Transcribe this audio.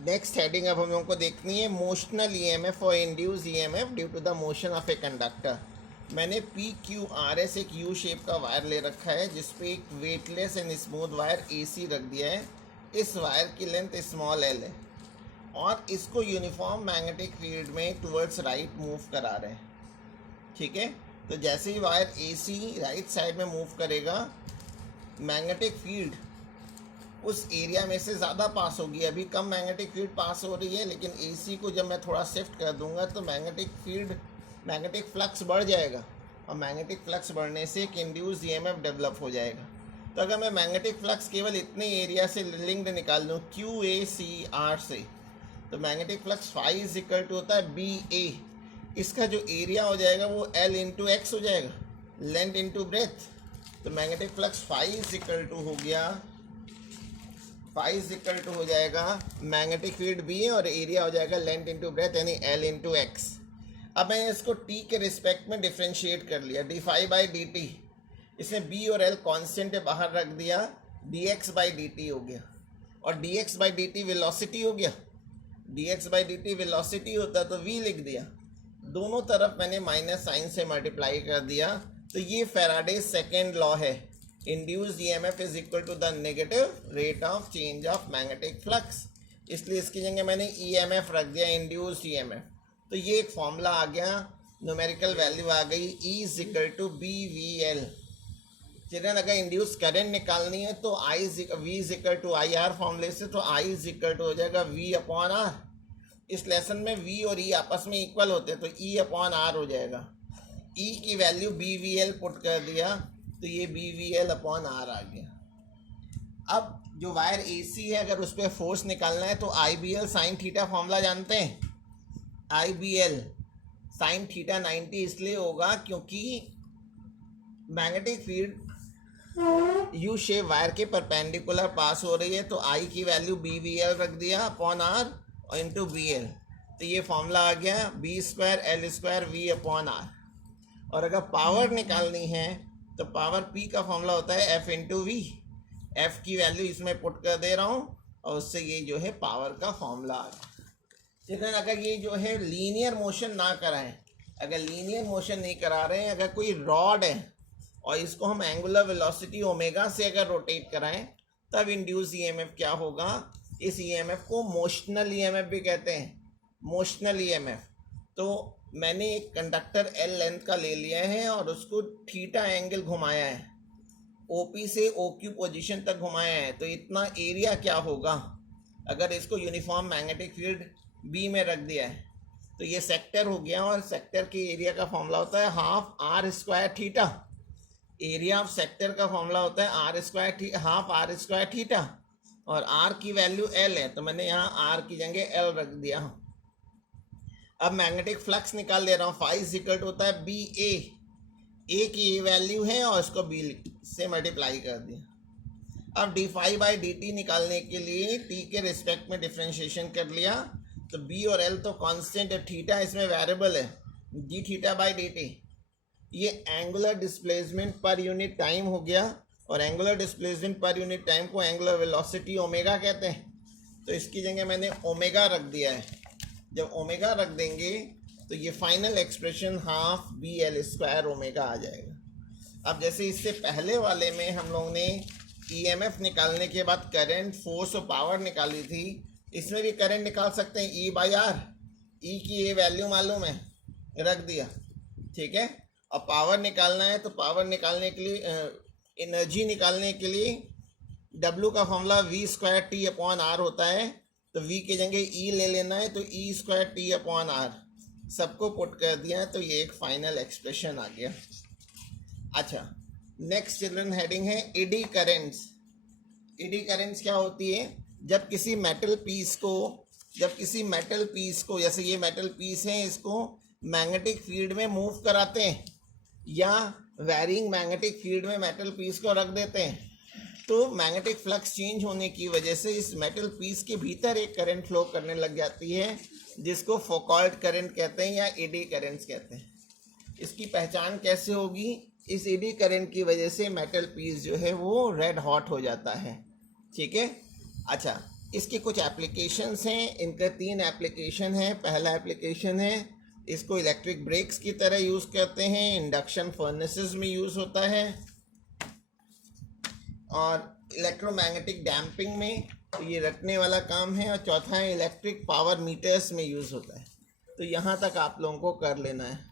Next heading अब हम लोगों को देखनी है मोशनल ईएमएफ और induce EMF due to the motion of a conductor. मैंने पी क्यू आर एस एक यू शेप का वायर ले रखा है जिसपे एक weightless and smooth wire AC रख दिया है। इस वायर की लेंथ स्मॉल एल है और इसको यूनिफॉर्म मैग्नेटिक फील्ड में टुवर्ड्स राइट मूव करा रहे हैं। ठीक है, तो जैसे ही वायर एसी राइट साइड में मूव करेगा मैग्नेटिक फील्ड उस एरिया में से ज़्यादा पास होगी। अभी कम मैग्नेटिक फील्ड पास हो रही है, लेकिन एसी को जब मैं थोड़ा शिफ्ट कर दूंगा तो मैग्नेटिक फ्लक्स बढ़ जाएगा और मैग्नेटिक फ्लक्स बढ़ने से एक इंड्यूस ईएमएफ डेवलप हो जाएगा। तो अगर मैं मैग्नेटिक फ्लक्स केवल इतने एरिया से लिंक्ड निकाल लूँ क्यू ए सी आर से, तो magnetic flux phi is equal to होता है बी ए। इसका जो एरिया हो जाएगा वो एल इंटू एक्स हो जाएगा, लेंथ इंटू ब्रेथ। तो magnetic flux phi is equal to हो गया, फाई इज इक्वल टू हो जाएगा मैग्नेटिक फील्ड बी और एरिया हो जाएगा लेंथ इंटू ब्रेथ यानी एल इंटू एक्स। अब मैंने इसको टी के रिस्पेक्ट में डिफ्रेंशिएट कर लिया, D phi by D T. इसमें बी और एल कॉन्स्टेंट है, बाहर रख दिया, D X by D T हो गया और D X by D T velocity हो गया। D X by D T velocity होता तो वी लिख दिया, दोनों तरफ मैंने माइनस साइन से मल्टीप्लाई कर दिया। तो ये फैराडे सेकेंड लॉ है, induced EMF is equal to the negative rate of change of magnetic flux. इसलिए इसकी जगह मैंने ईएमएफ रख दिया, इंड्यूस्ड ईएमएफ। तो ये एक फॉर्मूला आ गया, न्यूमेरिकल वैल्यू आ गई, E is equal to B V L. Children अगर इंड्यूस करंट निकालनी है तो I V is equal to I R फॉर्मूले से, तो आई इज इक्वल टू हो जाएगा वी अपॉन आर। इस लेसन में वी और ई आपस में इक्वल होते हैं तो ई अपॉन आर हो जाएगा। ई की value B V L put कर दिया तो ये B V L upon R आ गया। अब जो वायर ए सी है अगर उस पर फोर्स निकालना है तो I B L sine theta formula जानते हैं। I B L sine theta 90 इसलिए होगा क्योंकि magnetic field U shape wire के परपेंडिकुलर पास हो रही है, तो आई की वैल्यू बी वी एल रख दिया अपॉन आर और इंटू बी एल। तो ये फॉर्मूला आ गया B square L square V upon R. और अगर पावर निकालनी है तो पावर पी का फॉर्मूला होता है एफ इंटू वी। एफ की वैल्यू इसमें पुट कर दे रहा हूँ और उससे ये जो है पावर का फॉर्मूला आ गया। लेकिन अगर ये जो है लीनियर मोशन ना कराएं, अगर लीनियर मोशन नहीं करा रहे हैं, अगर कोई रॉड है और इसको हम एंगुलर वेलोसिटी ओमेगा से अगर रोटेट कराएं तब इंड्यूस ईएमएफ क्या होगा, इस ईएमएफ को मोशनल ईएमएफ भी कहते हैं, मोशनल ईएमएफ। तो मैंने एक कंडक्टर एल लेंथ का ले लिया है और उसको थीटा एंगल घुमाया है, ओपी से ओक्यू पोजीशन तक घुमाया है, तो इतना एरिया क्या होगा अगर इसको यूनिफॉर्म मैग्नेटिक फील्ड बी में रख दिया है। तो ये सेक्टर हो गया और सेक्टर के एरिया का फॉर्मूला होता है half R square theta. Area of sector का फॉर्मूला होता है R square half R square theta और आर की वैल्यू एल है तो मैंने यहाँ आर की जगह एल रख दिया। अब मैग्नेटिक फ्लक्स निकाल ले रहा हूँ, फाई इज इक्वल टू होता है बी ए की वैल्यू है और इसको बी से मल्टीप्लाई कर दिया। अब D phi by D T निकालने के लिए टी के रिस्पेक्ट में डिफ्रेंशिएशन कर लिया, तो बी और एल तो कांस्टेंट है, थीटा इसमें वेरिएबल है, D theta by D T. ये angular displacement per unit time हो गया और angular displacement per unit time को एंगुलर वेलोसिटी ओमेगा कहते हैं। तो इसकी जगह मैंने ओमेगा रख दिया है। जब ओमेगा रख देंगे तो ये final expression half B L square omega आ जाएगा। अब जैसे इससे पहले वाले में हम लोग ने ईएमएफ निकालने के बाद करंट, फोर्स और पावर निकाली थी, इसमें भी करंट निकाल सकते हैं ई बाई आर। ई की ये वैल्यू मालूम है, रख दिया, ठीक है। अब पावर निकालना है तो पावर निकालने के लिए एनर्जी निकालने के लिए W का formula V square T upon R होता है, तो V की जगह E ले लेना है तो E square T upon R. सबको पुट कर दिया तो ये एक फाइनल एक्सप्रेशन आ गया। अच्छा, नेक्स्ट चिल्ड्रन हेडिंग है एडी करेंट्स। एडी करेंट्स क्या होती है, जब किसी मेटल पीस को जैसे ये मेटल पीस है इसको मैग्नेटिक फील्ड में मूव कराते हैं या वैरिंग मैग्नेटिक फील्ड में मेटल पीस को रख देते हैं, तो मैग्नेटिक फ्लक्स चेंज होने की वजह से इस मेटल पीस के भीतर एक करंट फ्लो करने लग जाती है जिसको फोकॉल्ट करंट कहते हैं या एडी करंट्स कहते हैं। इसकी पहचान कैसे होगी, इस एडी करंट की वजह से मेटल पीस जो है वो रेड हॉट हो जाता है, ठीक है। अच्छा, इसके कुछ एप्लीकेशंस हैं, इनके 3 एप्लीकेशन हैं। पहला एप्लीकेशन है इसको इलेक्ट्रिक ब्रेक्स की तरह यूज़ करते हैं, इंडक्शन फर्नेसेस में यूज़ होता है, और इलेक्ट्रोमैग्नेटिक डैम्पिंग में तो ये रखने वाला काम है, और चौथा है इलेक्ट्रिक पावर मीटर्स में यूज़ होता है। तो यहाँ तक आप लोगों को कर लेना है।